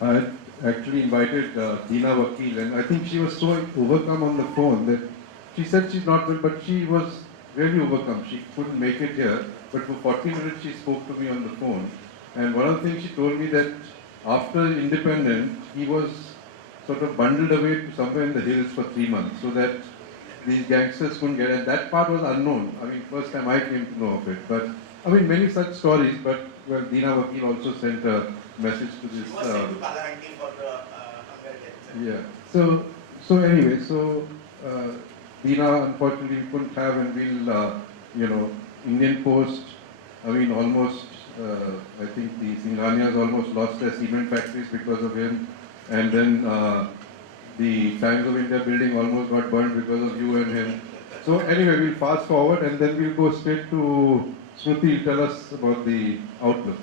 I had actually invited Dina Vakil, and I think she was so overcome on the phone that she said she's not well, but she was really overcome. She couldn't make it here, but for 40 minutes she spoke to me on the phone. And one of the things she told me that after independence, he was sort of bundled away to somewhere in the hills for 3 months so that these gangsters couldn't get it. And that part was unknown. I mean, first time I came to know of it. But, I mean, many such stories, but, well, Dina Vakil also sent a message to this. He was sent to Kalahanti for the yeah. So anyway, Dina, unfortunately, we couldn't have, and we'll, Indian Post, I mean, almost, I think the Singhanias almost lost their cement factories because of him. And then the Times of India building almost got burned because of you and him. So anyway, we'll fast forward and then we'll go straight to Smriti. Tell us about the outlook.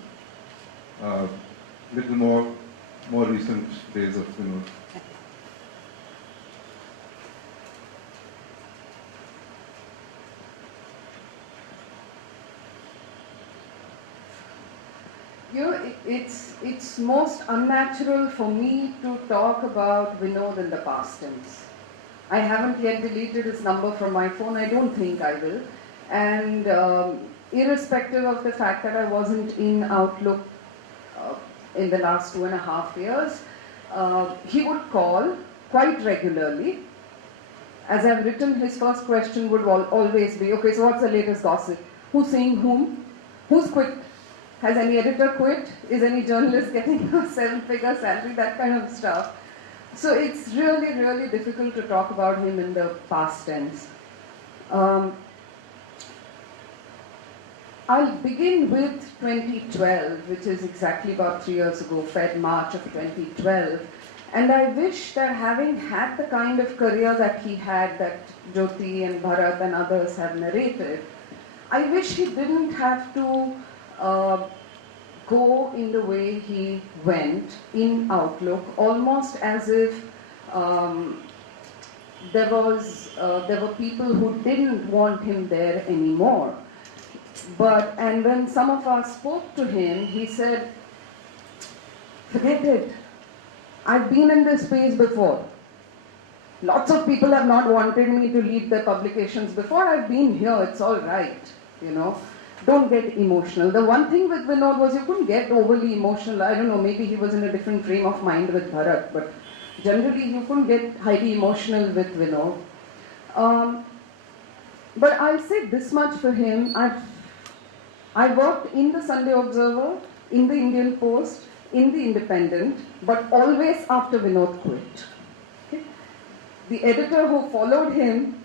Little more recent days of Vinod. It's most unnatural for me to talk about Vinod in the past tense. I haven't yet deleted his number from my phone. I don't think I will. And irrespective of the fact that I wasn't in Outlook in the last 2.5 years, he would call quite regularly. As I've written, his first question would always be, okay, so what's the latest gossip? Who's saying whom? Who's quit? Has any editor quit? Is any journalist getting a 7-figure salary? That kind of stuff. So it's really, really difficult to talk about him in the past tense. I'll begin with 2012, which is exactly about 3 years ago, March of 2012. And I wish that having had the kind of career that he had, that Jyoti and Bharat and others have narrated, I wish he didn't have to go in the way he went in Outlook, almost as if there were people who didn't want him there anymore. And when some of us spoke to him, he said, forget it. I've been in this space before. Lots of people have not wanted me to lead their publications before. I've been here, it's all right, Don't get emotional. The one thing with Vinod was you couldn't get overly emotional. I don't know, maybe he was in a different frame of mind with Bharat, but generally you couldn't get highly emotional with Vinod. But I'll say this much for him. I worked in the Sunday Observer, in the Indian Post, in the Independent, but always after Vinod quit. Okay? The editors who followed him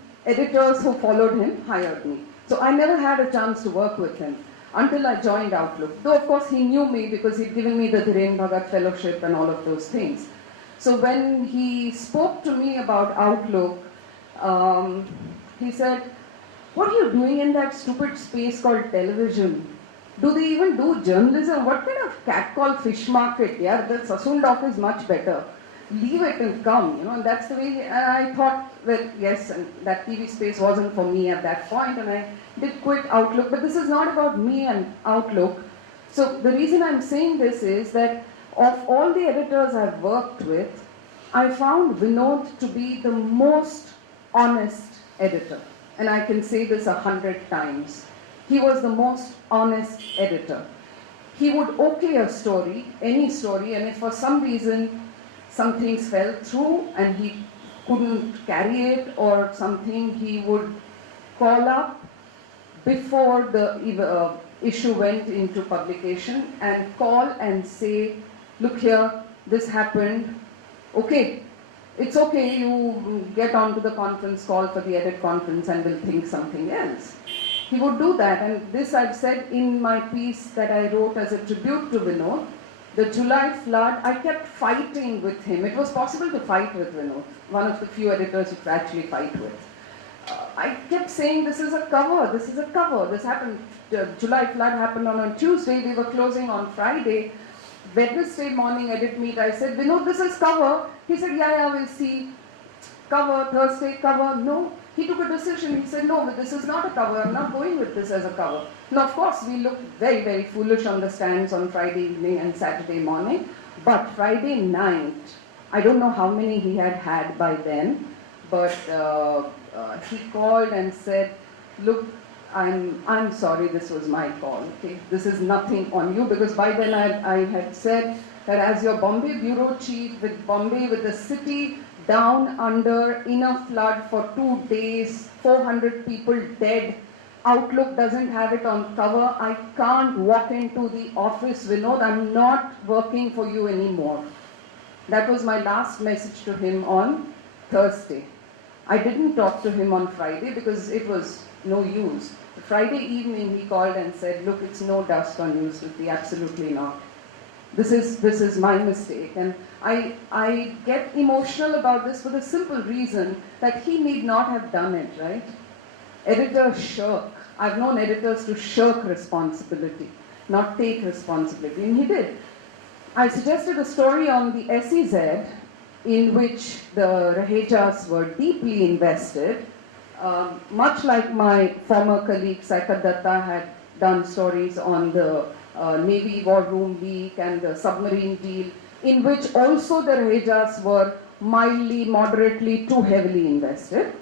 hired me. So I never had a chance to work with him until I joined Outlook. Though of course he knew me because he'd given me the Dhiren Bhagat Fellowship and all of those things. So when he spoke to me about Outlook, he said, what are you doing in that stupid space called television? Do they even do journalism? What kind of catcall fish market? Yeah, the Sassoon-Dock is much better. Leave it and come, and that's the way. And I thought, well, yes, and that TV space wasn't for me at that point, and I did quit Outlook. But this is not about me and Outlook. So the reason I'm saying this is that of all the editors I've worked with, I found Vinod to be the most honest editor. And I can say this 100 times. He was the most honest editor. He would okay a story, any story, and if for some reason some things fell through and he couldn't carry it or something, he would call up before the issue went into publication and call and say, look here, this happened, okay, it's okay, you get onto the conference call for the edit conference and we'll think something else. He would do that, and this I've said in my piece that I wrote as a tribute to Vinod. The July flood, I kept fighting with him. It was possible to fight with Vinod, one of the few editors you could actually fight with. I kept saying, this is a cover, this is a cover. This happened, July flood happened on a Tuesday, we were closing on Friday. Wednesday morning edit meet, I said, Vinod, this is cover. He said, yeah, we'll see. Cover, Thursday, cover. No. he took a decision. He said, no, this is not a cover. I'm not going with this as a cover. Now, of course, we looked very, very foolish on the stands on Friday evening and Saturday morning. But Friday night, I don't know how many he had by then, but he called and said, look, I'm sorry, this was my call. Okay, this is nothing on you, because by then I had said that as your Bombay bureau chief, with Bombay, with the city down under in a flood for 2 days, 400 people dead, Outlook doesn't have it on cover. I can't walk into the office, Vinod. I'm not working for you anymore. That was my last message to him on Thursday. I didn't talk to him on Friday because it was no use. Friday evening he called and said, look, it's no dust on you, Smriti, absolutely not. This is my mistake. And I get emotional about this for the simple reason that he need not have done it, right? Editors shirk. I've known editors to shirk responsibility, not take responsibility, and he did. I suggested a story on the SEZ in which the Rahejas were deeply invested, much like my former colleague Saikat Datta had done stories on the Navy War Room leak and the submarine deal, in which also the Rahejas were mildly, moderately, too heavily invested.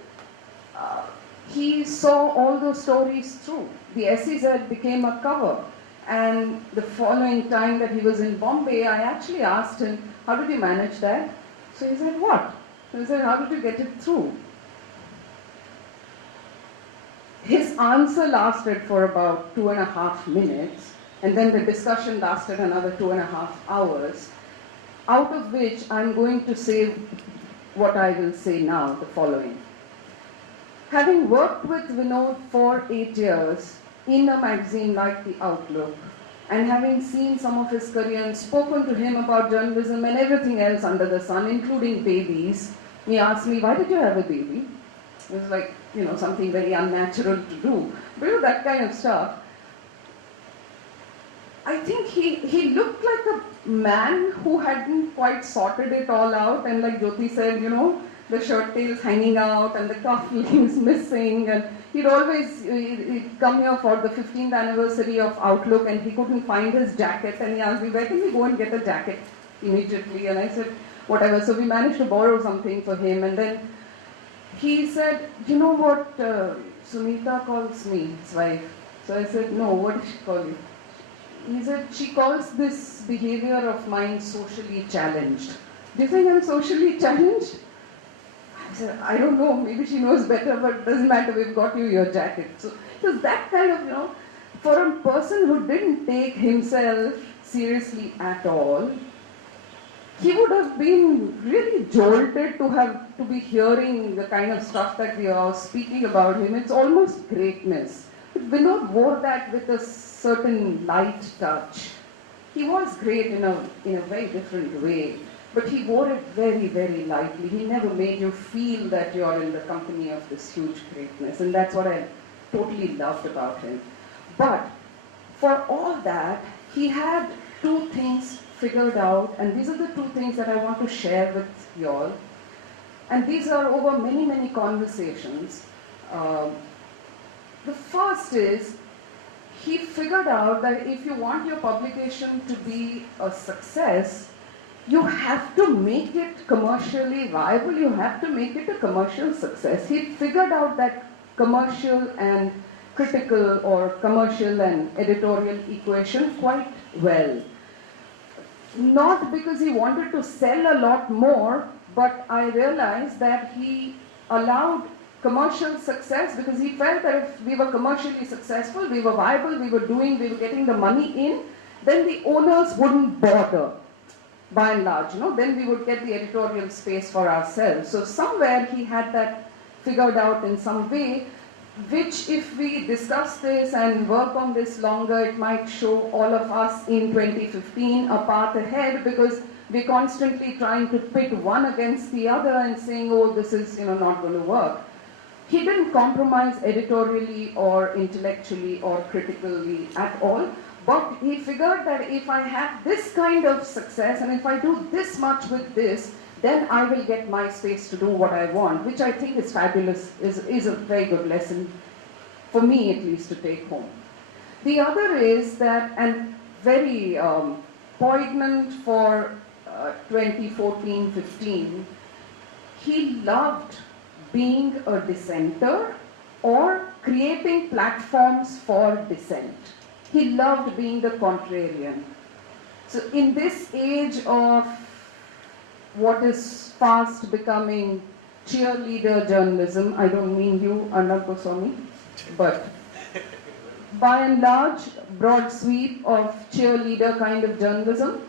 He saw all those stories through. The SEZ became a cover. And the following time that he was in Bombay, I actually asked him, how did you manage that? So he said, what? So he said, how did you get it through? His answer lasted for about 2.5 minutes, and then the discussion lasted another 2.5 hours, out of which I'm going to say what I will say now, the following. Having worked with Vinod for 8 years in a magazine like The Outlook, and having seen some of his career and spoken to him about journalism and everything else under the sun, including babies, he asked me, why did you have a baby? It was like, something very unnatural to do. But that kind of stuff. I think he looked like a man who hadn't quite sorted it all out, and like Jyoti said, the shirt tails hanging out and the cufflinks missing, and he'd come here for the 15th anniversary of Outlook and he couldn't find his jacket, and he asked me, where can we go and get a jacket immediately? And I said, whatever. So we managed to borrow something for him, and then he said, you know what Sunita calls me, his wife? So I said, no, what does she call you? He said, she calls this behavior of mine socially challenged. Do you think I'm socially challenged? I said, I don't know, maybe she knows better, but it doesn't matter, we've got you your jacket. So it was that kind of, for a person who didn't take himself seriously at all, he would have been really jolted to be hearing the kind of stuff that we are speaking about him. It's almost greatness. But Vinod wore that with a certain light touch. He was great in a very different way. But he wore it very, very lightly. He never made you feel that you're in the company of this huge greatness. And that's what I totally loved about him. But for all that, he had 2 things figured out. And these are the 2 things that I want to share with you all. And these are over many, many conversations. The first is, he figured out that if you want your publication to be a success, you have to make it commercially viable, you have to make it a commercial success. He figured out that commercial and critical, or commercial and editorial equation quite well. Not because he wanted to sell a lot more, but I realized that he allowed commercial success because he felt that if we were commercially successful, we were viable, we were getting the money in, then the owners wouldn't bother. By and large, then we would get the editorial space for ourselves. So somewhere he had that figured out in some way, which if we discuss this and work on this longer, it might show all of us in 2015 a path ahead, because we're constantly trying to pit one against the other and saying, oh, this is not going to work. He didn't compromise editorially or intellectually or critically at all. But he figured that if I have this kind of success and if I do this much with this, then I will get my space to do what I want, which I think is fabulous, is a very good lesson, for me at least, to take home. The other is that, and very poignant for 2014-15, he loved being a dissenter or creating platforms for dissent. He loved being the contrarian. So in this age of what is fast becoming cheerleader journalism, I don't mean you, Arnab Goswami, but by and large, broad sweep of cheerleader kind of journalism,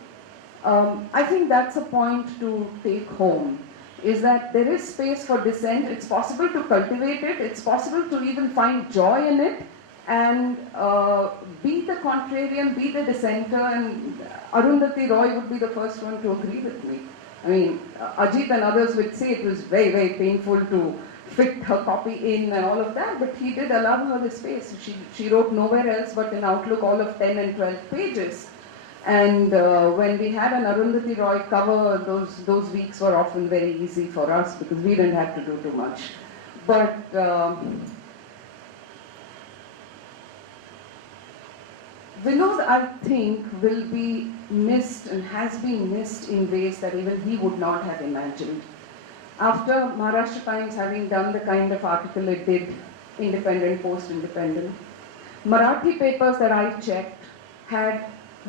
I think that's a point to take home, is that there is space for dissent. It's possible to cultivate it, it's possible to even find joy in it, and be the contrarian, be the dissenter, and Arundhati Roy would be the first one to agree with me. I mean, Ajit and others would say it was very, very painful to fit her copy in and all of that, but he did allow her the space. She wrote nowhere else but in Outlook all of 10 and 12 pages. And when we had an Arundhati Roy cover, those weeks were often very easy for us because we didn't have to do too much. But Vinod, I think, will be missed and has been missed in ways that even he would not have imagined. After Maharashtra Times having done the kind of article it did, independent, post-independent, Marathi papers that I checked had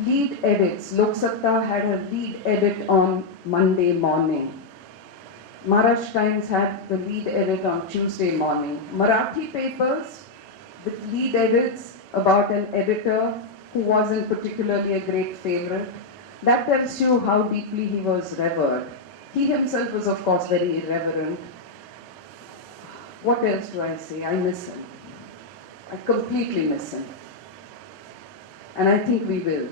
lead edits. Lok Satta had a lead edit on Monday morning. Maharashtra Times had the lead edit on Tuesday morning. Marathi papers with lead edits about an editor who wasn't particularly a great favorite. That tells you how deeply he was revered. He himself was, of course, very irreverent. What else do I say? I miss him. I completely miss him. And I think we will.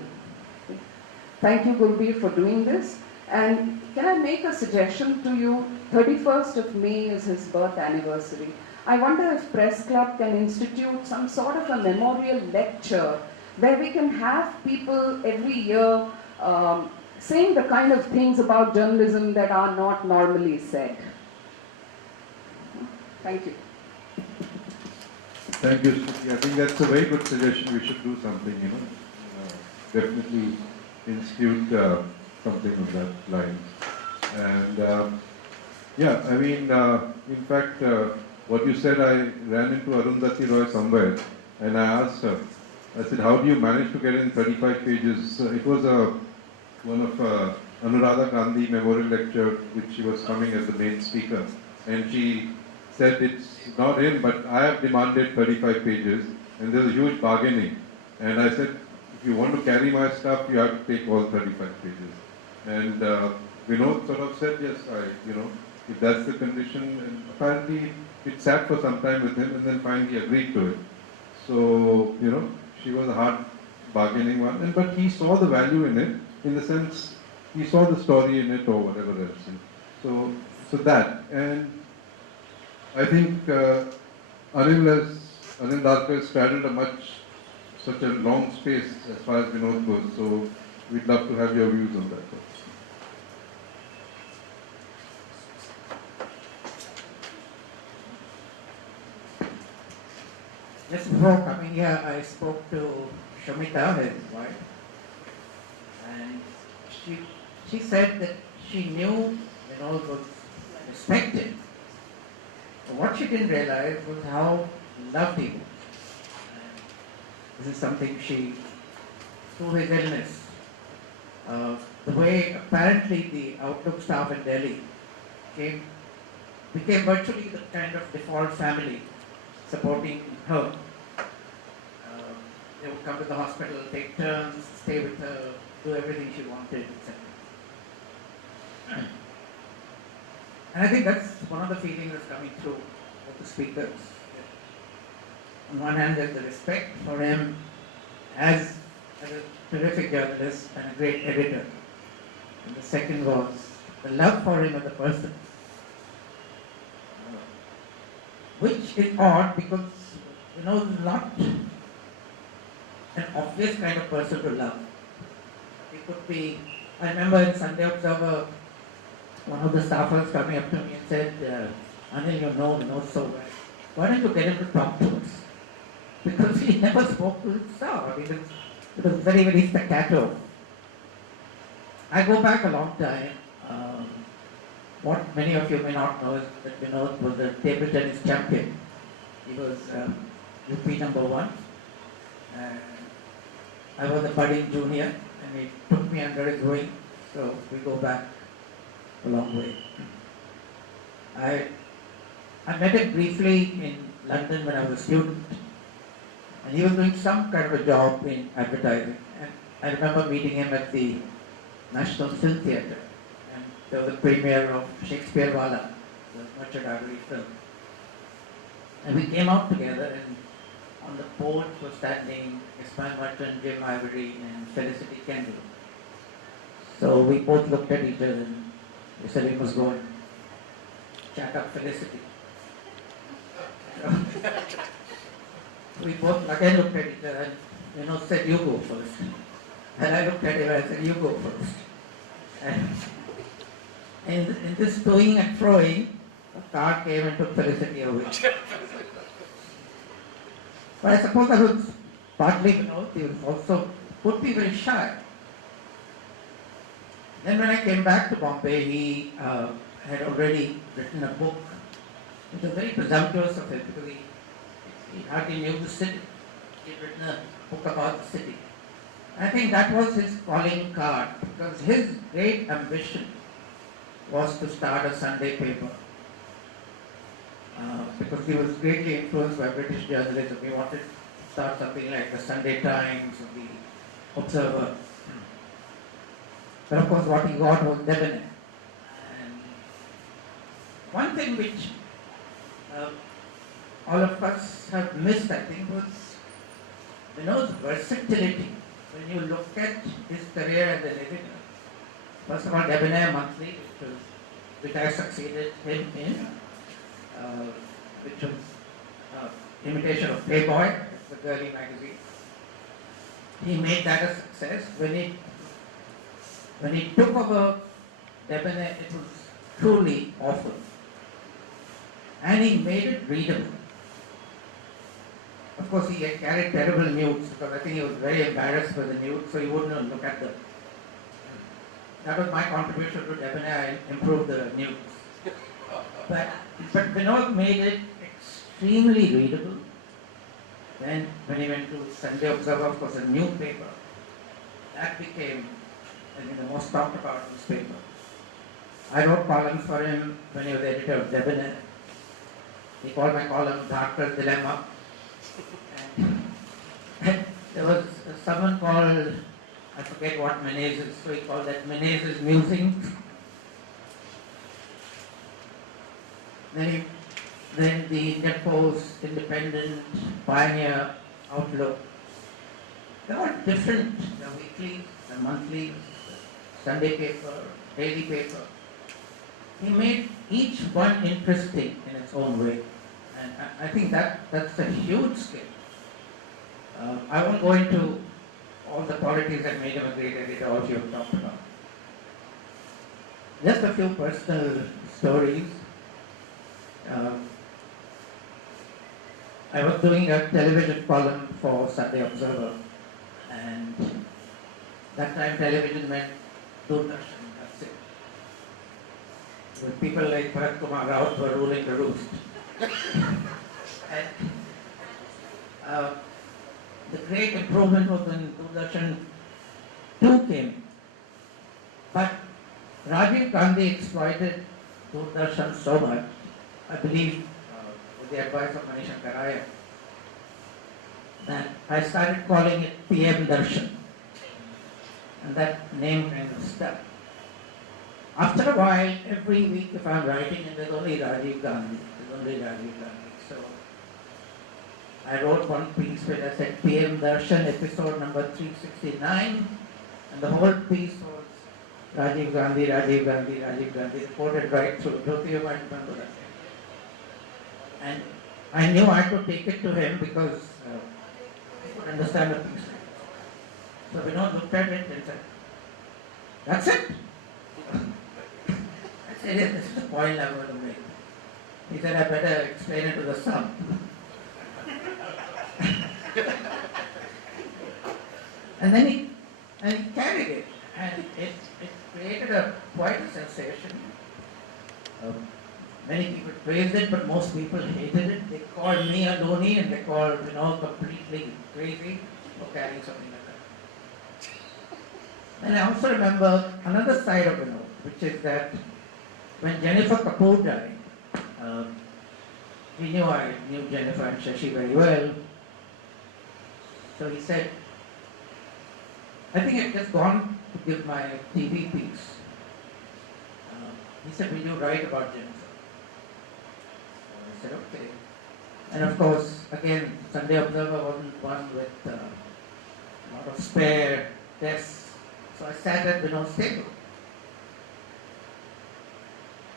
Thank you, Gurbir, for doing this. And can I make a suggestion to you? 31st of May is his birth anniversary. I wonder if Press Club can institute some sort of a memorial lecture where we can have people every year saying the kind of things about journalism that are not normally said. Thank you. Thank you, Shruti. I think that's a very good suggestion. We should do something, definitely institute something of that line. And yeah, I mean, in fact, what you said, I ran into Arundhati Roy somewhere and I asked her, I said, how do you manage to get in 35 pages? It was one of Anuradha Gandhi memorial lecture, which she was coming as the main speaker. And she said, it's not in, but I have demanded 35 pages. And there's a huge bargaining. And I said, if you want to carry my stuff, you have to take all 35 pages. And Vinod sort of said, yes, if that's the condition. And apparently, it sat for some time with him and then finally agreed to it. So, she was a hard bargaining one, but he saw the value in it, in the sense he saw the story in it or whatever else. So that, and I think Anil Darkar has straddled such a long space as far as Vinod goes. So we'd love to have your views on that. Just before coming here, I spoke to Shamita, his wife, and she said that she knew Vinod was respected. But what she didn't realize was how loved he was. And this is something she, through his illness, the way apparently the Outlook staff in Delhi became virtually the kind of default family supporting her. They would come to the hospital, take turns, stay with her, do everything she wanted, etc. And I think that's one of the feelings that's coming through with the speakers. On one hand, there's the respect for him as a terrific journalist and a great editor. And the second was the love for him as a person. Which is odd because, not an obvious kind of person to love. It could be, I remember in Sunday Observer, one of the staffers coming up to me and said, Anil, you know so well. Why don't you get him to talk to us? Because he never spoke to his staff. I mean, it was very, very staccato. I go back a long time. What many of you may not know is that Vinod was a table tennis champion. He was UP #1. I was a budding junior and he took me under his wing. So we go back a long way. I met him briefly in London when I was a student. And he was doing some kind of a job in advertising. And I remember meeting him at the National Film Theatre. And there was a premiere of Shakespeare Wala, the Merchant Ivory film. And we came out together, and on the board was standing Ismail Merchant, Jim Ivory, and Felicity Kendall. So we both looked at each other and we said we must go and chat up Felicity. We both again looked at each other and said, you go first. And I looked at him and I said, you go first. And in this toing and froing, a car came and took Felicity away. But I suppose that was partly Vinod. He was also would be very shy. Then when I came back to Bombay, he had already written a book. It was very presumptuous of him because he hardly knew the city. He had written a book about the city. I think that was his calling card because his great ambition was to start a Sunday paper. Because he was greatly influenced by British journalism. He wanted to start something like the Sunday Times or the Observer. But of course what he got was debonair. And one thing which all of us have missed, I think, was Vinod's versatility. When you look at his career as an editor, first of all, Debonair Monthly, which I succeeded him in, which was imitation of Playboy, the girly magazine. He made that a success. When he took over Debonair, it was truly awful. And he made it readable. Of course, he had carried terrible nudes because I think he was very embarrassed by the nudes, so he wouldn't look at them. That was my contribution to Debonair. I improved the nudes. But Vinod made it extremely readable. Then when he went to Sunday Observer, of course, a new paper, that became, I think, the most talked about newspaper. I wrote columns for him when he was editor of Debonair. He called my column Darker's Dilemma. And there was someone called, I forget what Menezes, so he called that Menezes Musings. Then the Indian Post, Independent, Pioneer, Outlook, they're all different. The weekly, the monthly, Sunday paper, daily paper. He made each one interesting in its own way. And I think that's a huge skill. I won't go into all the qualities that made him a great editor, all you have talked about. Just a few personal stories. I was doing a television column for Sunday Observer, and that time television meant Doordarshan, that's it. With people like Bharat Kumar Raut were ruling the roost. And the great improvement was when Doordarshan 2 came. But Rajiv Gandhi exploited Doordarshan so much, I believe, with the advice of Manish Karaya, that I started calling it PM Darshan. And that name kind of stuck. After a while, every week if I'm writing, and there's only Rajiv Gandhi, So I wrote one piece where I said PM Darshan, episode number 369, and the whole piece was Rajiv Gandhi, reported right through. Both of you might remember that. And I knew I could take it to him because I could understand the piece. So Vinod looked at it and said, that's it? I said, this is the point I'm going to make. He said, I better explain it to the son. And then he carried it, and it created quite a sensation. Many people praised it, but most people hated it. They called me a loony, and they called, completely crazy for carrying something like that. And I also remember another side of Vinod, which is that when Jennifer Kapoor died, I knew Jennifer and Shashi very well. So he said, I think I've just gone to give my TV piece. He said, will you write about Jennifer? So I said, okay. And of course, again, Sunday Observer wasn't one with a lot of spare desks. So I sat at Vinod's table.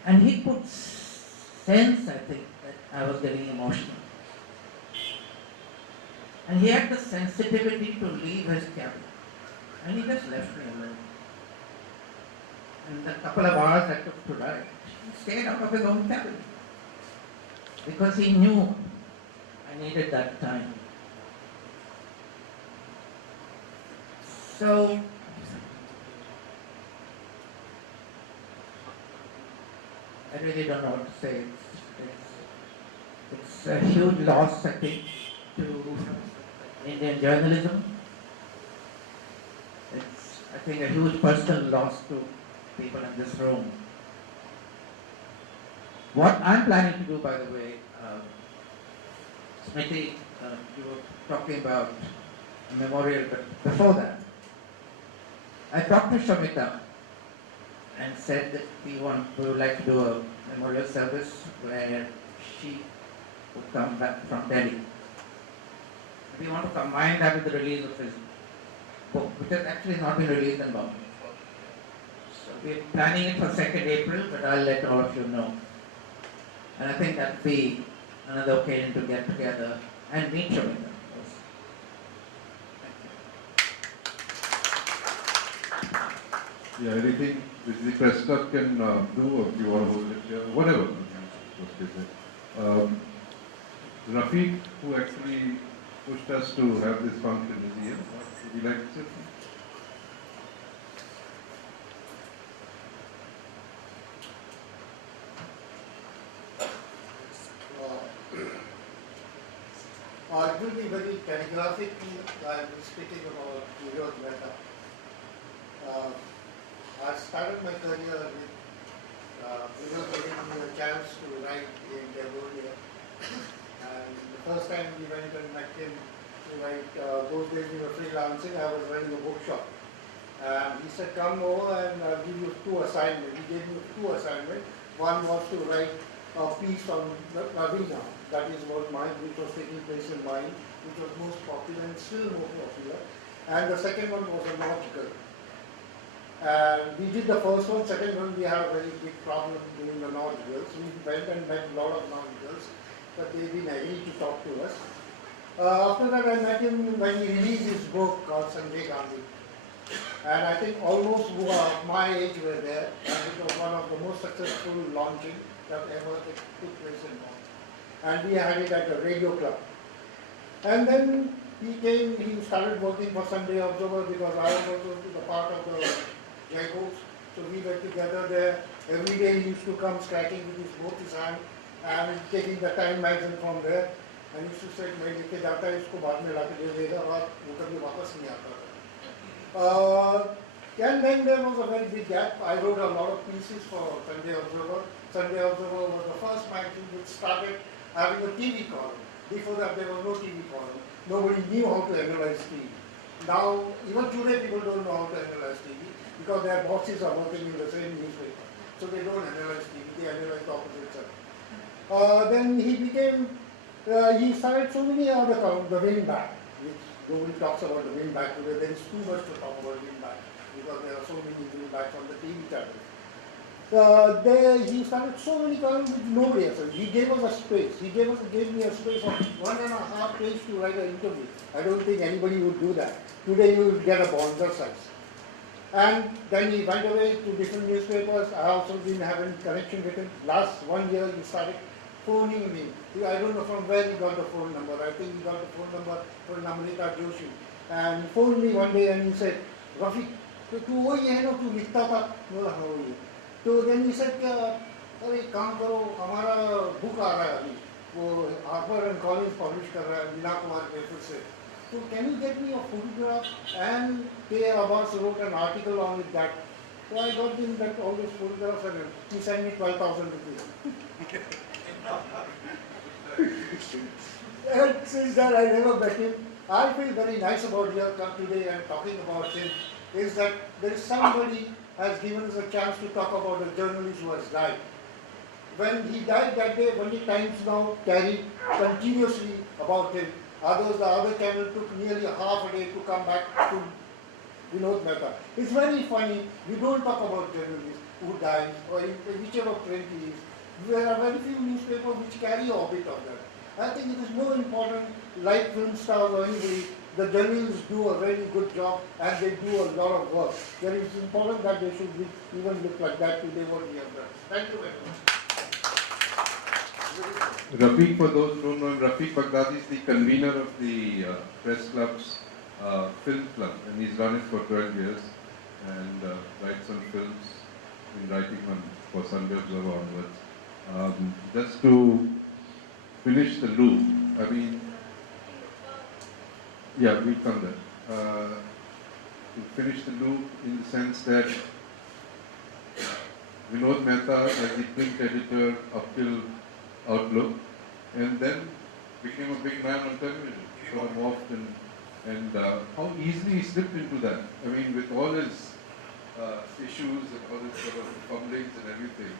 And he could sense, I think, that I was getting emotional. And he had the sensitivity to leave his cabin. And he just left me alone. And the couple of hours I took to write, he stayed out of his own cabin. Because he knew I needed that time. So, I really don't know what to say. It's a huge loss, I think, to Indian journalism. It's, I think, a huge personal loss to people in this room. What I'm planning to do, by the way, Smriti, you were talking about a memorial, but before that, I talked to Shamita and said that we would like to do a memorial service where she would come back from Delhi. We want to combine that with the release of his book, which has actually not been released in Bombay. So we're planning it for 2nd April, but I'll let all of you know. And I think that would be another occasion to get together and meet Shamita. Yeah, anything which the press club can do, or if you want to hold it here, whatever. Rafiq, who actually pushed us to have this function, is here. Would you like to say? It will be very telegraphically. I will be speaking about Vinod Mehta. I started my career with Vinod giving me a chance to write in Cambodia. And the first time we went and met him to write, those days we were freelancing, I was running a bookshop. And he said, come over and I'll give you 2 assignments. He gave me 2 assignments. One was to write a piece on Ravina. That is what which was taking place in mine, which was most popular and still more popular. And the second one was a nautical. And we did the first one. Second one, we had a very big problem doing the nauticals. We went and met a lot of nauticals, but they didn't agree to talk to us. After that, I met him when he released his book called Sanjay Gandhi. And I think almost my age were there, and it was one of the most successful launching that ever took place in Bombay. And we had it at a radio club. And then he started working for Sunday Observer because I was also the part of the Jaipurs. So we were together there. Every day he used to come scratching with his both his hand and taking the Time magazine from there. And he used to say, मैं लेके जाता है इसको बाद में लाके दे देगा और वो कभी वापस नहीं आता था. And then there was a very big gap. I wrote a lot of pieces for Sunday Observer. Sunday Observer was the first magazine which started having a TV column. Before that, there was no TV column. Nobody knew how to analyze TV. Now, even today, people don't know how to analyze TV because their bosses are working in the same newspaper. So they don't analyze TV, they analyze the opposite side. Then he started so many other columns, the win back, which nobody talks about the win back today. There is too much to talk about win back because there are so many win backs on the TV channels. He started so many columns with nobody else. He gave us a space. He gave me a space of 1.5 pages to write an interview. I don't think anybody would do that. Today you will get a bonzer size. And then he went away to different newspapers. I also didn't have any connection with him. Last 1 year he started phoning me. I don't know from where he got the phone number. I think he got the phone number from Namrita Joshi. And he phoned me one day and he said, Rafi, तू वही है ना, तू लिखता था? बोला हाँ वही है. तो then he said, अरे एक काम करो, हमारा बुक आ रहा है अभी, वो हार्पर एंड कॉलिंस पब्लिश कर रहा है मीना कुमार केतकर से. So can you get me a photograph? And K. Abbas wrote an article on it that. So I got him that all those photographs and he sent me 12,000 rupees. And since that I never met him. I feel very nice about here come today and talking about him is that there is somebody has given us a chance to talk about a journalist who has died. When he died that day, only Times Now carried continuously about him. Others, the other channel took nearly half a day to come back to Vinod Mehta. It's very funny, we don't talk about journalists who died or in whichever print he is. There are very few newspapers which carry a bit of that. I think it is more important, like film stars or anybody, the journalists do a very good job and they do a lot of work. It is important that they should be, even look like that today what we have done. Thank you very much. Rafiq, for those who don't know him, Rafiq Baghdadi is the convener of the Press Club's film club, and he's run it for 12 years and writes on films, been writing on for Sunday Observer onwards. Just to finish the loop, I mean, yeah, we'll come there. To finish the loop in the sense that Vinod Mehta as the print editor up till Outlook, and then became a big man on television, sort of morphed and how easily he slipped into that. I mean, with all his issues and all his sort of fumblings and everything.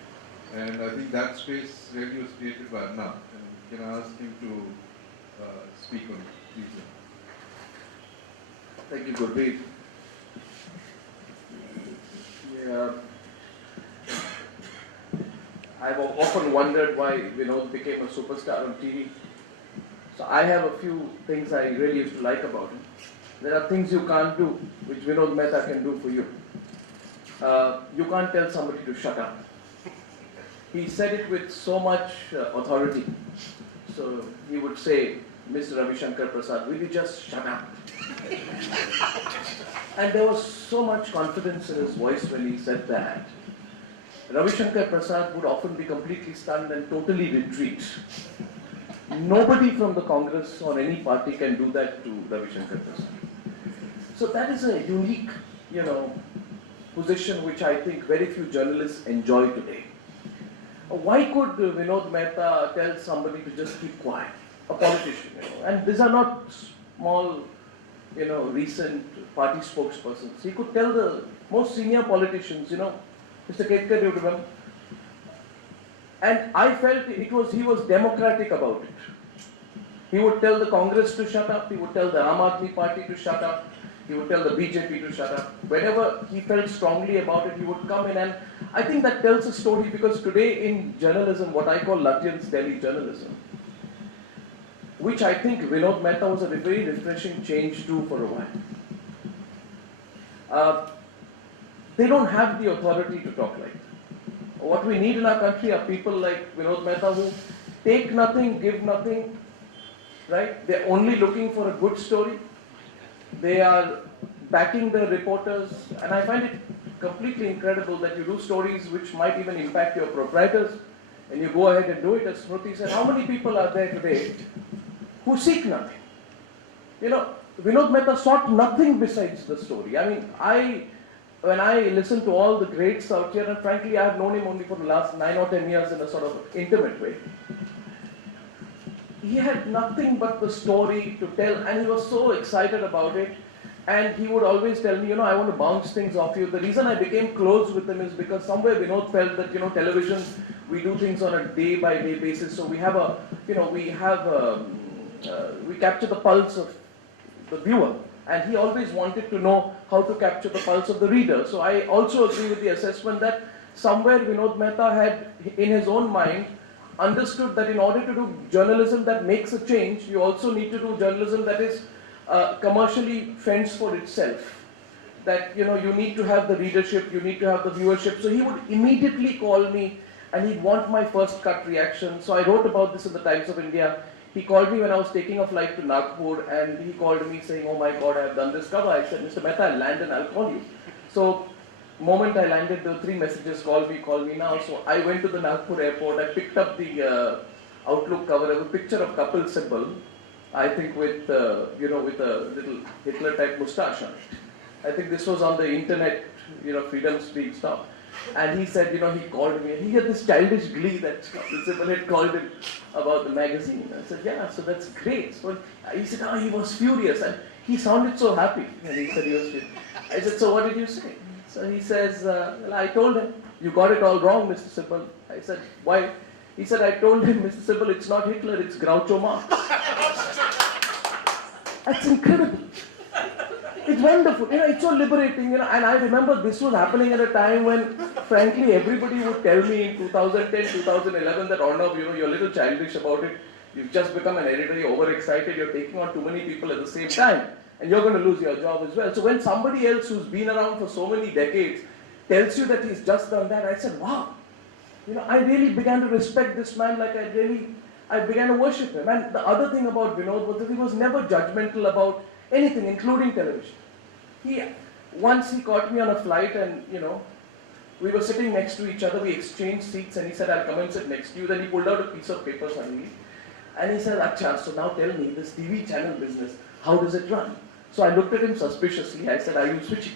And I think that space really was created by Arnab. And can I ask him to speak on it, please? Thank you, Gurbir. Yeah. I've often wondered why Vinod became a superstar on TV. So I have a few things I really used to like about him. There are things you can't do, which Vinod Mehta can do for you. You can't tell somebody to shut up. He said it with so much authority. So he would say, Mr. Ravi Shankar Prasad, will you just shut up? And there was so much confidence in his voice when he said that. Ravi Shankar Prasad would often be completely stunned and totally retreat. Nobody from the Congress or any party can do that to Ravi Shankar Prasad. So that is a unique, position which I think very few journalists enjoy today. Why could Vinod Mehta tell somebody to just keep quiet? A politician, and these are not small, recent party spokespersons. He could tell the most senior politicians, Mr. Ketkar, do you remember? And I felt he was democratic about it. He would tell the Congress to shut up, he would tell the Aam Aadmi Party to shut up, he would tell the BJP to shut up. Whenever he felt strongly about it, he would come in, and I think that tells a story because today in journalism, what I call Lutyens Delhi journalism, which I think Vinod Mehta was a very refreshing change to for a while. They don't have the authority to talk like that. What we need in our country are people like Vinod Mehta who take nothing, give nothing, right? They're only looking for a good story. They are backing the reporters, and I find it completely incredible that you do stories which might even impact your proprietors, and you go ahead and do it, as Smriti said. How many people are there today who seek nothing? Vinod Mehta sought nothing besides the story. I mean, when I listen to all the greats out here, and frankly, I have known him only for the last 9 or 10 years in a sort of intimate way. He had nothing but the story to tell, and he was so excited about it. And he would always tell me, I want to bounce things off you. The reason I became close with him is because somewhere Vinod felt that, television, we do things on a day-by-day basis. So we have we capture the pulse of the viewer. And he always wanted to know how to capture the pulse of the reader. So I also agree with the assessment that somewhere Vinod Mehta had, in his own mind, understood that in order to do journalism that makes a change, you also need to do journalism that is commercially fends for itself. that, you know, you need to have the readership, you need to have the viewership. So he would immediately call me and he'd want my first cut reaction. So I wrote about this in the Times of India. He called me when I was taking a flight to Nagpur and he called me saying, oh my God, I have done this cover. I said, Mr. Mehta, I'll land and I'll call you. So moment I landed, there were 3 messages, call me now. So I went to the Nagpur airport, I picked up the Outlook cover, a picture of couple symbol, I think with, you know, with a little Hitler type moustache on it. I think this was on the internet, you know, freedom speak stuff. And he said, you know, he called me and he had this childish glee that Principal had called him about the magazine. I said, yeah, so that's great. So he said, oh, he was furious and he sounded so happy. And he said he was furious. I said, so what did you say? So he says, well, I told him, you got it all wrong, Mr. Simple. I said, why? He said, I told him, Mr. Simple, it's not Hitler, it's Groucho Marx. That's incredible. It's wonderful, you know, it's so liberating, you know, and I remember this was happening at a time when, frankly, everybody would tell me in 2010, 2011 that, Arnab, you know, you're a little childish about it, you've just become an editor, you're overexcited, you're taking on too many people at the same time, and you're going to lose your job as well. So when somebody else who's been around for so many decades tells you that he's just done that, I said, wow, you know, I really began to respect this man like I began to worship him. And the other thing about Vinod was that he was never judgmental about anything, including television. Once he caught me on a flight and, you know, we were sitting next to each other, we exchanged seats and he said, I'll come and sit next to you. Then he pulled out a piece of paper suddenly and he said, Acha, so now tell me, this TV channel business, how does it run? So I looked at him suspiciously. I said, are you switching?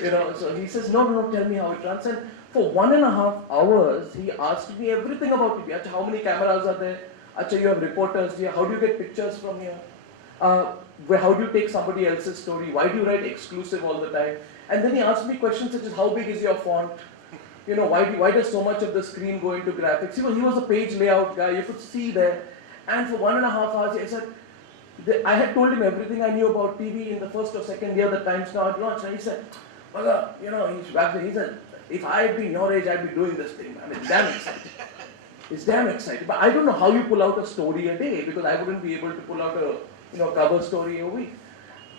You know, so he says, no, tell me how it runs. And for 1.5 hours, he asked me everything about TV. Acha, how many cameras are there? Acha, you have reporters here. How do you get pictures from here? How do you take somebody else's story? Why do you write exclusive all the time? And then he asked me questions such as, how big is your font? You know, why does so much of the screen go into graphics? He was a page layout guy, you could see there. And for 1.5 hours, I said, I had told him everything I knew about TV in the first or second year the Times Now had launched. And he said, Bhagat, you know, he said, if I had been your age, I'd be doing this thing. I mean, it's damn exciting. It's damn exciting. But I don't know how you pull out a story a day because I wouldn't be able to pull out a cover story a week.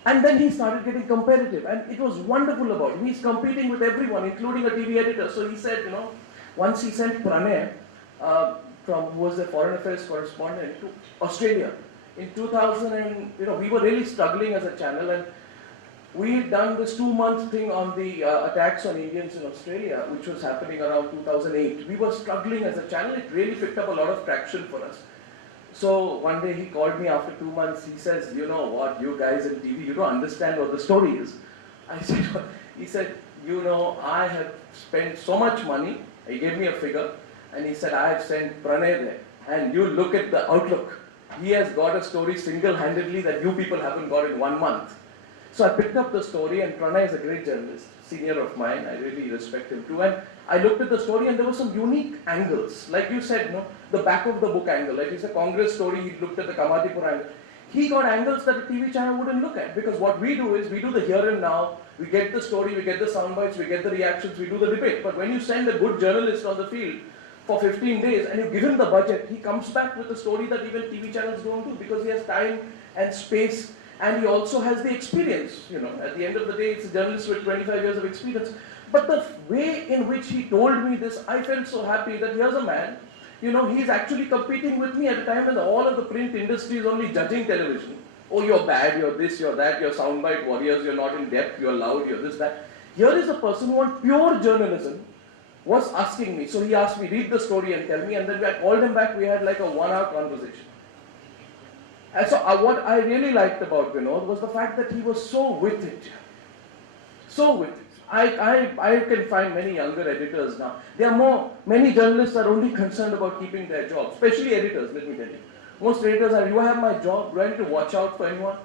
And then he started getting competitive and it was wonderful about him. He's competing with everyone, including a TV editor. So he said, you know, once he sent Pranay, who was the foreign affairs correspondent, to Australia. In 2000, and, you know, we were really struggling as a channel and we had done this 2-month thing on the attacks on Indians in Australia, which was happening around 2008. We were struggling as a channel. It really picked up a lot of traction for us. So one day he called me after 2 months. He says, you know what, you guys in TV, you don't understand what the story is. I said, he said, you know, I have spent so much money. He gave me a figure and he said, I have sent Pranay there. And you look at the outlook. He has got a story single-handedly that you people haven't got in 1 month. So I picked up the story and Pranay is a great journalist, senior of mine. I really respect him too. And I looked at the story and there were some unique angles. Like you said, no, the back of the book angle. Like you said, Congress story, he looked at the Kamadipur angle. He got angles that a TV channel wouldn't look at. Because what we do is, we do the here and now, we get the story, we get the sound bites, we get the reactions, we do the debate. But when you send a good journalist on the field for 15 days and you give him the budget, he comes back with a story that even TV channels don't do because he has time and space and he also has the experience. You know, at the end of the day, it's a journalist with 25 years of experience. But the way in which he told me this, I felt so happy that here's a man, you know, he's actually competing with me at a time when all of the print industry is only judging television. Oh, you're bad, you're this, you're that, you're soundbite warriors, you're not in depth, you're loud, you're this, that. Here is a person who on pure journalism was asking me. So he asked me, read the story and tell me, and then I called him back, we had like a 1-hour conversation. And so what I really liked about Vinod was the fact that he was so with it. So with it. I can find many younger editors now. Many journalists are only concerned about keeping their job, especially editors, let me tell you. Most editors are, do I have my job? Do I need to watch out for anyone?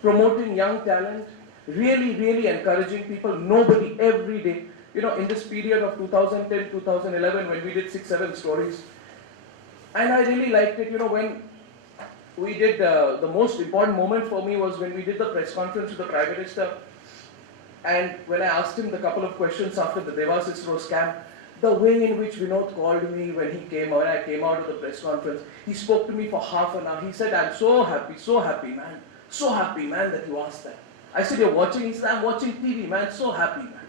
Promoting young talent, really encouraging people, nobody, every day. You know, in this period of 2010, 2011, when we did 6-7 stories. And I really liked it, you know, when we did, the most important moment for me was when we did the press conference with the Prime Minister. And when I asked him the couple of questions after the Devas ISRO scam, the way in which Vinod called me when I came out of the press conference, he spoke to me for half an hour. He said, I'm so happy, man that you asked that. I said, you're watching? He said, I'm watching TV, man, so happy, man.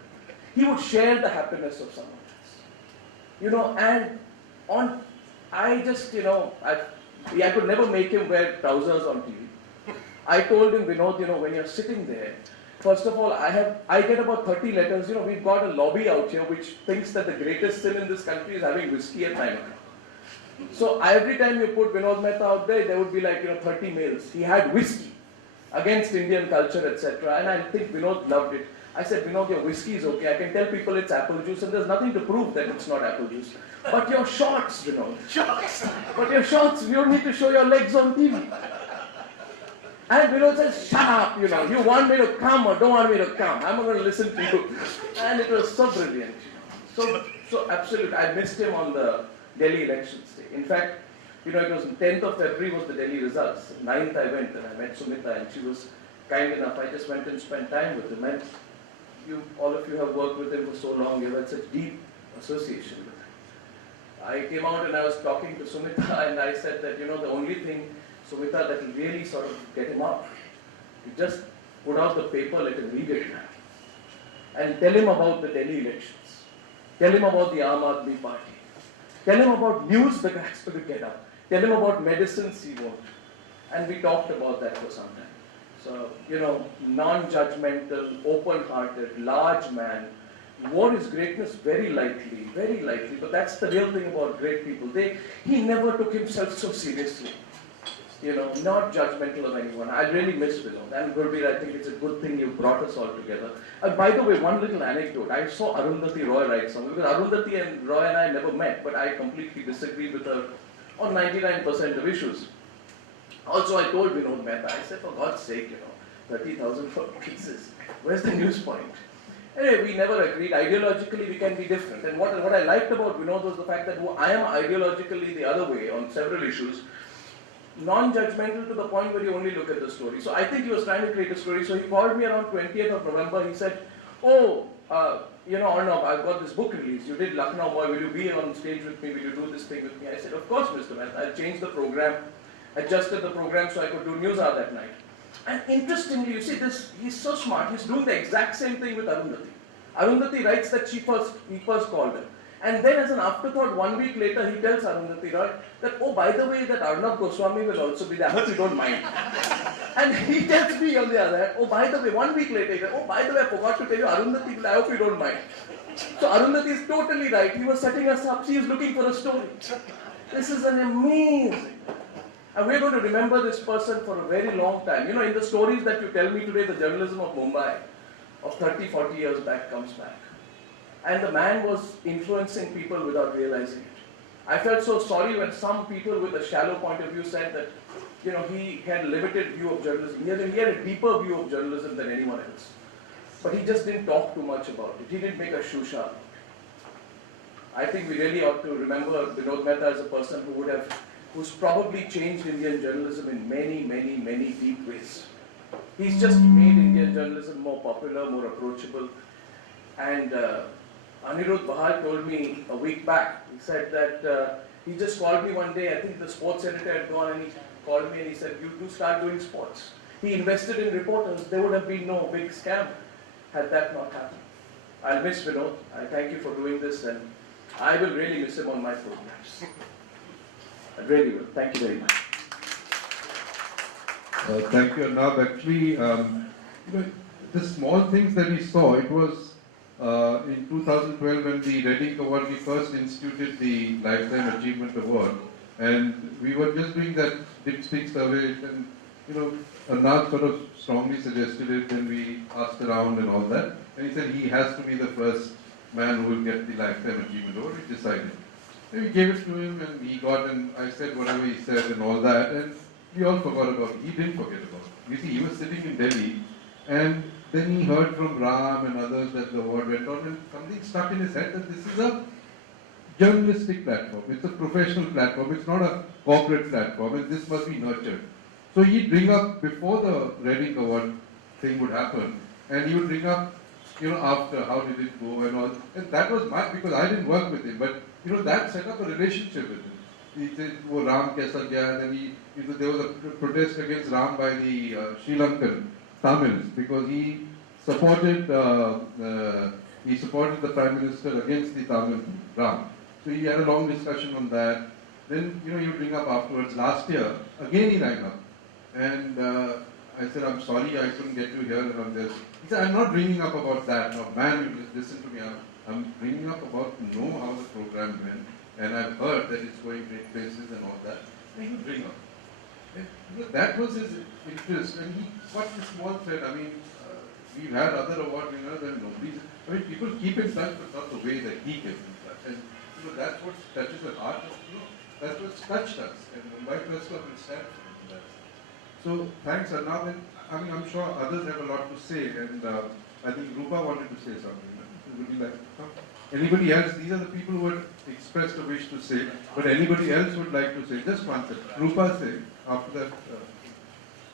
He would share the happiness of someone else. You know, and I just, I could never make him wear trousers on TV. I told him, Vinod, when you're sitting there, first of all, I get about 30 letters. We've got a lobby out here which thinks that the greatest sin in this country is having whiskey at 9 o'clock. So every time you put Vinod Mehta out there would be like, 30 mails. He had whiskey against Indian culture, etc. And I think Vinod loved it. I said, Vinod, your whiskey is okay. I can tell people it's apple juice, and there's nothing to prove that it's not apple juice. But your shorts, Vinod. But your shorts, you don't need to show your legs on TV. And Vinod says, shut up, you want me to come or don't want me to come? I'm not going to listen to you. And it was so brilliant. So absolutely, I missed him on the Delhi elections day. In fact, it was 10th of February was the Delhi results. 9th I went and I met Sumita, and she was kind enough. I just went and spent time with him. And all of you have worked with him for so long, you have had such deep association with him. I came out and I was talking to Sumita, and I said that, the only thing, Sumita, that will really sort of get him up, you just put out the paper, let him read it, and tell him about the Delhi elections. Tell him about the Aam Aadmi Party. Tell him about news the guy's going to get up. Tell him about medicines he won't. And we talked about that for some time. So, non-judgmental, open-hearted, large man, wore his greatness very lightly, but that's the real thing about great people. He never took himself so seriously. Not judgmental of anyone. I really miss Vinod. And Gurbir, I think it's a good thing you brought us all together. By the way, one little anecdote. I saw Arundhati Roy write something, because Arundhati and Roy and I never met, but I completely disagreed with her on 99% of issues. Also, I told Vinod Mehta, I said, for God's sake, 30,000 for pieces. Where's the news point? Anyway, we never agreed. Ideologically, we can be different. And what I liked about Vinod was the fact that I am ideologically the other way on several issues, non-judgmental to the point where you only look at the story. So I think he was trying to create a story. So he called me around 20th of November. He said, Arnab, I've got this book release. You did Lucknow Boy. Will you be on stage with me? Will you do this thing with me? I said, of course, Mr. Mehta. I'll change the program, adjusted the program so I could do news hour that night. And interestingly, you see, he's so smart. He's doing the exact same thing with Arundhati. Arundhati writes that he first called her. And then as an afterthought, 1 week later, he tells Arundhati Roy that, oh, by the way, that Arnab Goswami will also be there. I hope you don't mind. And he tells me on the other hand, oh, by the way, 1 week later, he said, oh, by the way, I forgot to tell you, Arundhati, I hope you don't mind. So Arundhati is totally right. He was setting us up. She is looking for a story. This is an amazing. And we're going to remember this person for a very long time. In the stories that you tell me today, the journalism of Mumbai of 30, 40 years back comes back. And the man was influencing people without realizing it. I felt so sorry when some people with a shallow point of view said that, he had a limited view of journalism. He had a deeper view of journalism than anyone else. But he just didn't talk too much about it. He didn't make a shusha. I think we really ought to remember Vinod Mehta as a person who's probably changed Indian journalism in many, many, many deep ways. He's just made Indian journalism more popular, more approachable. And Anirudh Bahal told me a week back, he said that he just called me one day, I think the sports editor had gone, and he called me and he said, you do start doing sports. He invested in reporters. There would have been no big scam had that not happened. I'll miss Vinod. I thank you for doing this, and I will really miss him on my programs. I really will. Thank you very much. Thank you, Arnab. Actually, the small things that we saw, it was in 2012 when the Reading Award, we first instituted the Lifetime Achievement Award, and we were just doing that dipstick survey, and Arnab sort of strongly suggested it, and we asked around and all that, and he said he has to be the first man who will get the Lifetime Achievement Award. We decided. And we gave it to him, and he got, and I said whatever he said and all that, and we all forgot about it. He didn't forget about it. You see, he was sitting in Delhi, and then he heard from Ram and others that the award went on, and something stuck in his head that this is a journalistic platform. It's a professional platform. It's not a corporate platform, and this must be nurtured. So he'd bring up, before the Reading Award thing would happen, and he would bring up, after, how did it go and all. And that was because I didn't work with him, but, that set up a relationship with him. He said, oh, Ram kaisa gaya, and then there was a protest against Ram by the Sri Lankan Tamils because he supported the Prime Minister against the Tamil Ram. So he had a long discussion on that. Then, you bring up afterwards. Last year, again he rang up. And I said, I'm sorry I couldn't get you here on this. He said, I'm not bringing up about that. No, man, you just listen to me. I'm bringing up about to know how the program went. And I've heard that it's going great places and all that. And he would bring up. And, that was his interest. And he got this small thread. I mean, we've had other award winners and nobody's. I mean, people keep in touch, but not the way that he kept in touch. And that's what touches the heart. That's what's touched us. And Mumbai Press Club will stand for that. So thanks, Arnab. And I mean, I'm sure others have a lot to say. And I think Rupa wanted to say something. Would you like to come? Anybody else? These are the people who had expressed a wish to say. But anybody else would like to say? Just one thing. Rupa say. After that.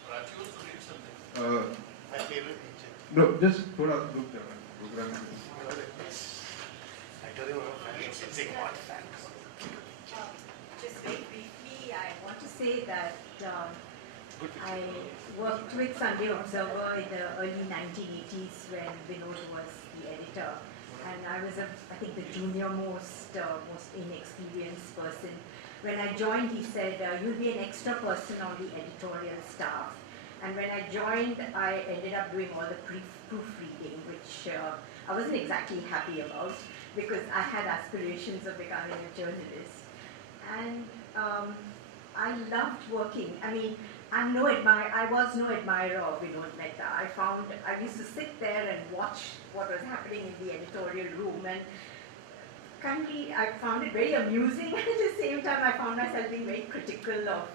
Raji wants to read something. My favorite teacher. No, just put up the program. I told you I'm fans. Just very briefly, I want to say that I worked with Sunday Observer in the early 1980s when Vinod was the editor. And I was, I think, the junior most inexperienced person. When I joined, he said, you'll be an extra person on the editorial staff. And when I joined, I ended up doing all the proofreading, which I wasn't exactly happy about because I had aspirations of becoming a journalist. And I loved working. I mean, I was no admirer of Vinod Mehta. I used to sit there and watch what was happening in the editorial room, and kindly, I found it very amusing. At the same time, I found myself being very critical of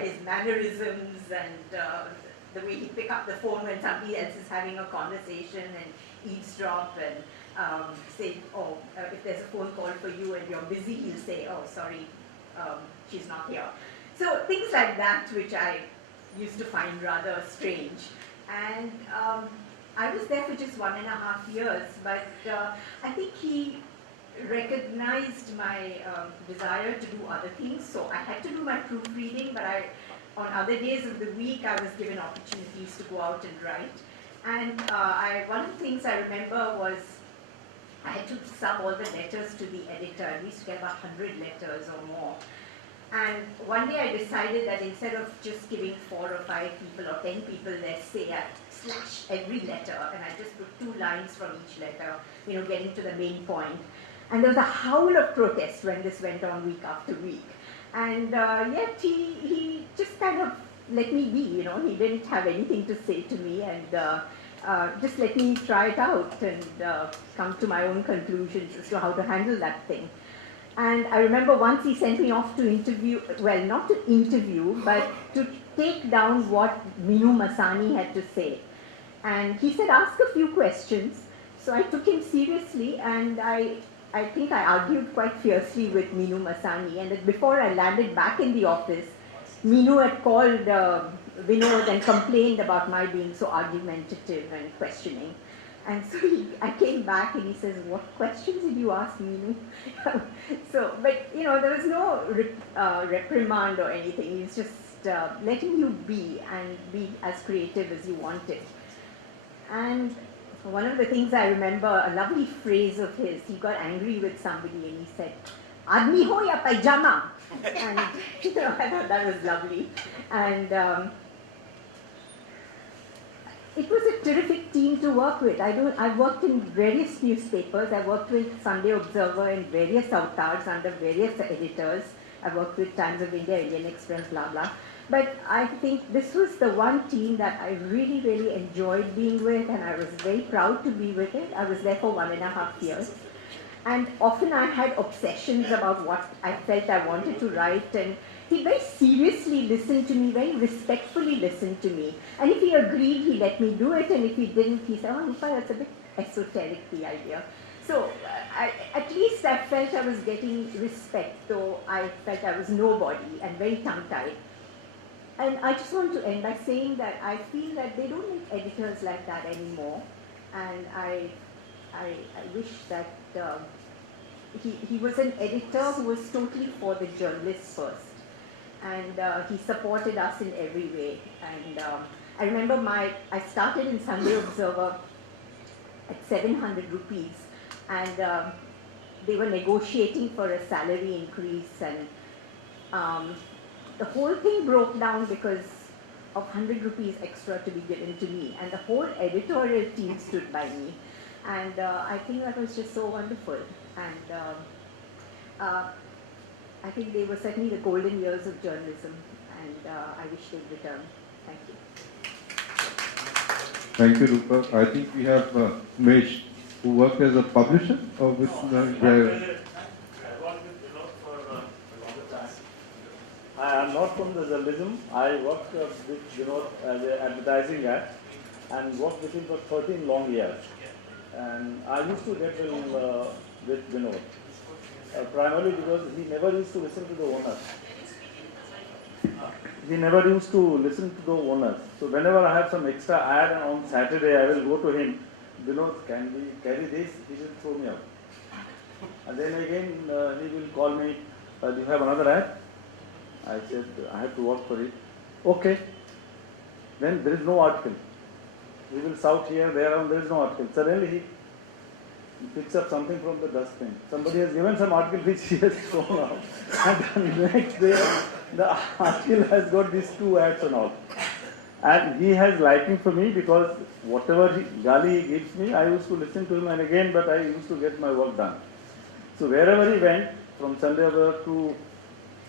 his mannerisms and the way he'd pick up the phone when somebody else is having a conversation and eavesdrop and say, oh, if there's a phone call for you and you're busy, he'll say, oh, sorry, she's not here. So things like that, which I used to find rather strange. And I was there for just 1.5 years, but I think he recognized my desire to do other things. So I had to do my proofreading, but on other days of the week, I was given opportunities to go out and write. And one of the things I remember was I had to sub all the letters to the editor. We used to get about 100 letters or more. And one day I decided that instead of just giving 4 or 5 people or 10 people their say, I'd slash every letter and I just put 2 lines from each letter, getting to the main point. And there was a howl of protest when this went on week after week. And yet he just kind of let me be, he didn't have anything to say to me and just let me try it out and come to my own conclusions as to how to handle that thing. And I remember once he sent me off to interview, well, not to interview, but to take down what Minu Masani had to say. And he said, ask a few questions. So I took him seriously and I think I argued quite fiercely with Minu Masani. And before I landed back in the office, Minu had called Vinod and complained about my being so argumentative and questioning. And so I came back and he says, what questions did you ask Minu? So, but there was no reprimand or anything. He was just letting you be and be as creative as you wanted. And one of the things I remember, a lovely phrase of his, he got angry with somebody and he said, "Aadmi ho ya pajama?" And I thought that was lovely. And it was a terrific team to work with. I worked in various newspapers. I worked with Sunday Observer in various avatars under various editors. I worked with Times of India, Indian Express, blah, blah. But I think this was the one team that I really, really enjoyed being with, and I was very proud to be with it. I was there for 1.5 years. And often I had obsessions about what I felt I wanted to write, and he very seriously listened to me, very respectfully listened to me. And if he agreed, he let me do it, and if he didn't, he said, oh, Rupa, that's a bit esoteric, the idea. So at least I felt I was getting respect, though I felt I was nobody and very tongue-tied. And I just want to end by saying that I feel that they don't make editors like that anymore. And I wish that he was an editor who was totally for the journalists first. And he supported us in every way. And I remember I started in Sunday Observer at 700 rupees, and they were negotiating for a salary increase, and the whole thing broke down because of 100 rupees extra to be given to me, and the whole editorial team stood by me, and I think that was just so wonderful, and I think they were certainly the golden years of journalism, and I wish they'd return. Thank you. Thank you, Rupa. I think we have Mesh, who worked as a publisher or with I worked with Vinod for a longer time. I am not from the journalism. I worked with Vinod as an advertising guy and worked with him for 13 long years. And I used to get with Vinod, primarily because he never used to listen to the owners. He never used to listen to the owners. So whenever I have some extra ad and on Saturday, I will go to him. Vinod, can we carry this? He will throw me out. And then again, he will call me, do you have another ad? I said, I have to work for it. Okay. Then there is no article. We will shout here, there, and there is no article. Suddenly he picks up something from the dustbin. Somebody has given some article which he has thrown out. And then the next day, the article has got these 2 ads and all. And he has liking for me because whatever gali he gives me, I used to listen to him and again, but I used to get my work done. So wherever he went, from Sunday to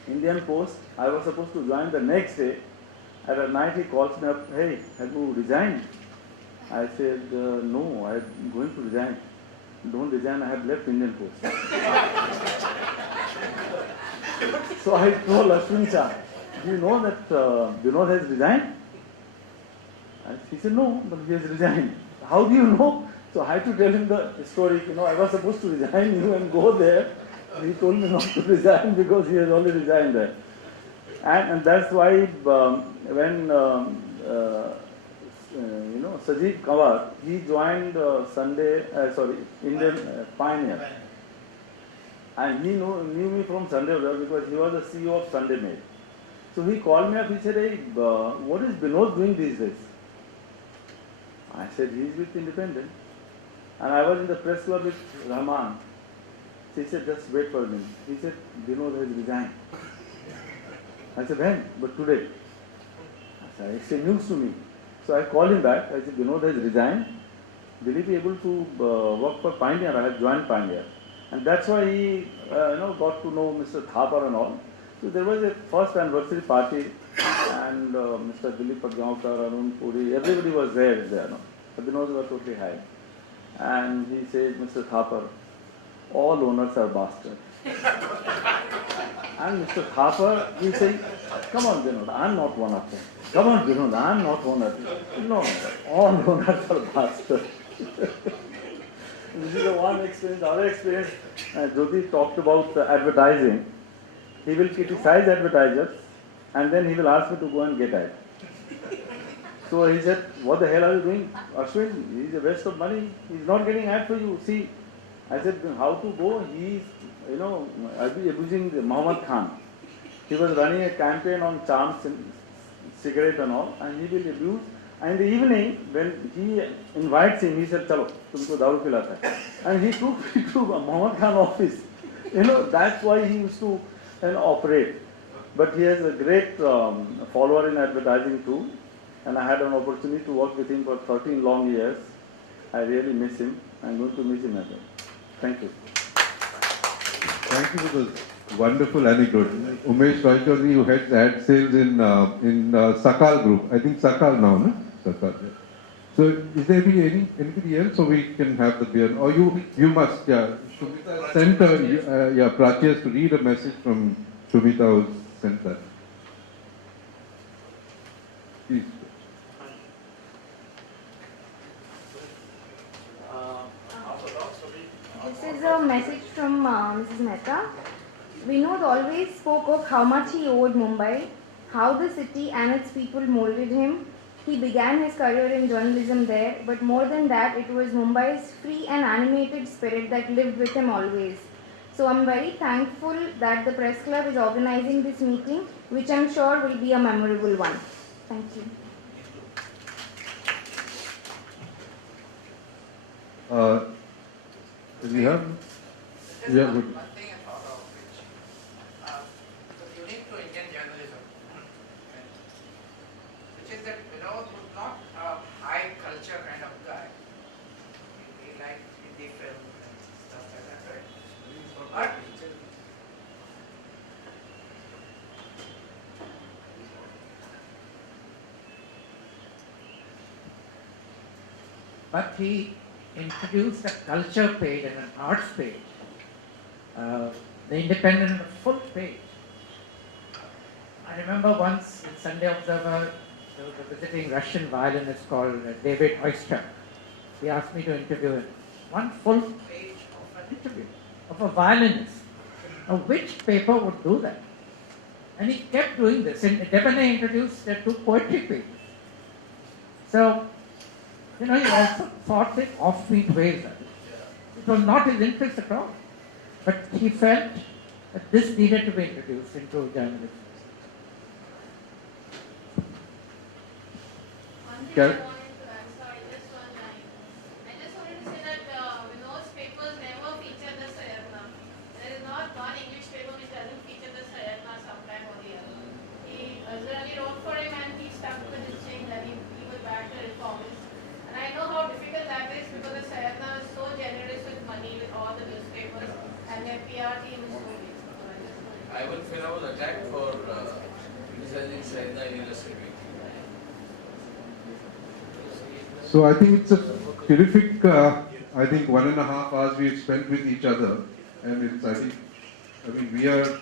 Indian Post, I was supposed to join the next day. At night he calls me up, hey, have you resigned? I said, no, I'm going to resign. Don't resign, I have left Indian Post. So I told Ashwin Shah, do you know that Vinod has resigned? And he said, no, but he has resigned. How do you know? So I had to tell him the story. I was supposed to resign you and go there. He told me not to resign because he has already resigned there. And that's why when Sajid Kawar, he joined Indian Pioneer. And he knew me from Sunday because he was the CEO of Sunday Mail. So he called me up, he said, hey, what is Vinod doing these days? I said, he is with Independent. And I was in the press club with Rahman. He said, just wait for me. He said, Vinod has resigned. I said, when? But today. I said, it's a news to me. So I called him back. I said, Vinod has resigned. Will he be able to work for Pioneer? I have joined Pioneer. And that's why he got to know Mr. Thapar and all. So there was a first anniversary party and Mr. Dilip Padgaonkar, Arun Puri, everybody was there. No? But Vinod was totally high. And he said, Mr. Thapar, all owners are bastards. And Mr. Thapar, he said, come on Vinod, I'm not one of them. Come on Vinod, I'm not one of them. No, all owners are bastards. This is the one experience. The other experience, Jyoti talked about advertising. He will criticize advertisers and then he will ask me to go and get ad. So he said, what the hell are you doing? Ashwin, he's a waste of money. He's not getting ad for you. See, I said, how to go? He's, abusing Muhammad Khan. He was running a campaign on charms and cigarette and all, and he will abuse. And in the evening, when he invites him, he said, chalo, tumko daru pilata hai. And he took me to Muhammad Khan office. That's why he used to operate. But he has a great follower in advertising too. And I had an opportunity to work with him for 13 long years. I really miss him. I'm going to miss him again. Thank you. Thank you for this wonderful anecdote. Umesh Vaidyanathan, who heads ad sales in Sakal Group. I think Sakal now, no? Sakal. Yeah. So, is there anybody else, so we can have the beer? Or you must, yeah. Shumita sent Pratyas to read a message from Shumita who sent that. Please. This is a message from Mrs. Mehta. Vinod always spoke of how much he owed Mumbai, how the city and its people molded him. He began his career in journalism there, but more than that, it was Mumbai's free and animated spirit that lived with him always. So I'm very thankful that the Press Club is organizing this meeting, which I'm sure will be a memorable one. Thank you. Do we have? There's Yeah, one, good. one thing I thought of which was unique to Indian journalism, which is that Vinod was not a high culture kind of guy. He liked indie film and stuff like that, right? But he introduced a culture page and an arts page. The Independent, a full page. I remember once in Sunday Observer, there was a visiting Russian violinist called David Oistrakh. He asked me to interview him. One full page of an interview of a violinist. Now, which paper would do that? And he kept doing this. And Debonay introduced two poetry pages. So, he also thought in offbeat ways. It was not his interest at all. But he felt that this needed to be introduced into journalism. One thing Can- I wanted to add, sorry, just one line. I just wanted to say that Vinod's papers never feature the Sayatna. There is not one English paper which doesn't feature the Sayatna sometime or the other. He originally wrote for him and he stuck with his thing that he was back to reformist. And I know how difficult that is because the Sayatna is so generous with money with all the newspapers and their PR team is so big. Ivan Fina was attacked for criticizing Sayatna in Illustrated Weekly. So I think it's a terrific, I think 1.5 hours we've spent with each other, and it's, I mean, we are,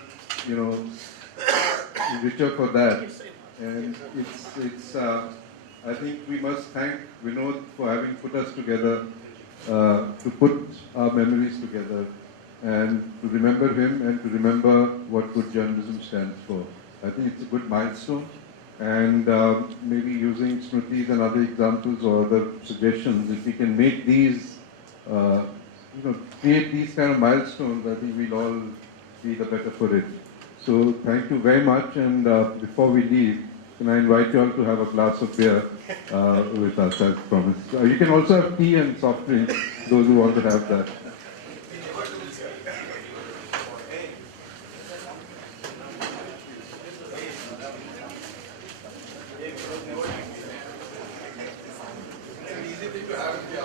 richer for that, and it's, I think we must thank Vinod for having put us together, to put our memories together, and to remember him and to remember what good journalism stands for. I think it's a good milestone. And maybe using Smriti's and other examples or other suggestions, if we can make these, create these kind of milestones, I think we'll all be the better for it. So thank you very much, and before we leave, can I invite you all to have a glass of beer with us as promised. You can also have tea and soft drinks, those who want to have that. It's an easy thing to have.